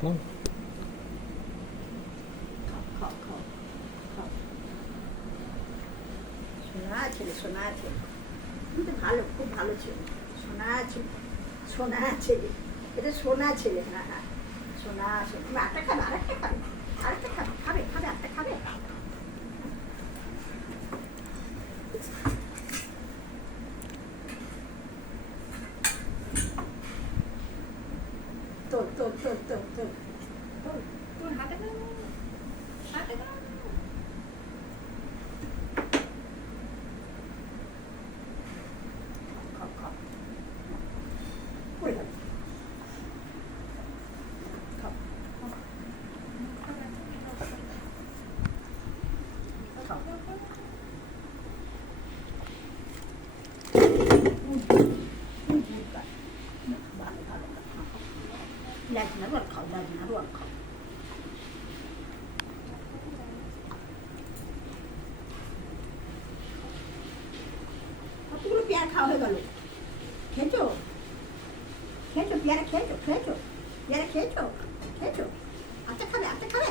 খাও খাও খাও খাও খাও। সোনা ছেলে, সোনা ছেলে, কিন্তু ভালো, খুব ভালো ছেলে, সোনা ছেলে, সোনা ছেলে, এটা সোনা ছেলে। হ্যাঁ হ্যাঁ, সোনা ছেলে। তুমি আরেকটা খাবে, আরেকটা খাবে, আরেকটা খাবে, খাবে খাবে, আরেকটা খাবে। তোর তোর তোর তোর তোর তোর তোর হাতে দাও, হাতে দাও। খাও খাও, পড়ে যাবে। খাও খাও। ভালো ভালো, লেজনা রোল খাও, লেজনা রোল খাও। কতগুলো পেয়ারা খাওয়া হয়ে গেল? খেয়েছো? খেয়েছো পেয়ারা? খেয়েছো? খেয়েছো পেয়ারা? খেয়েছো? খেয়েছো? আচ্ছা খাবে, আচ্ছা খাবে।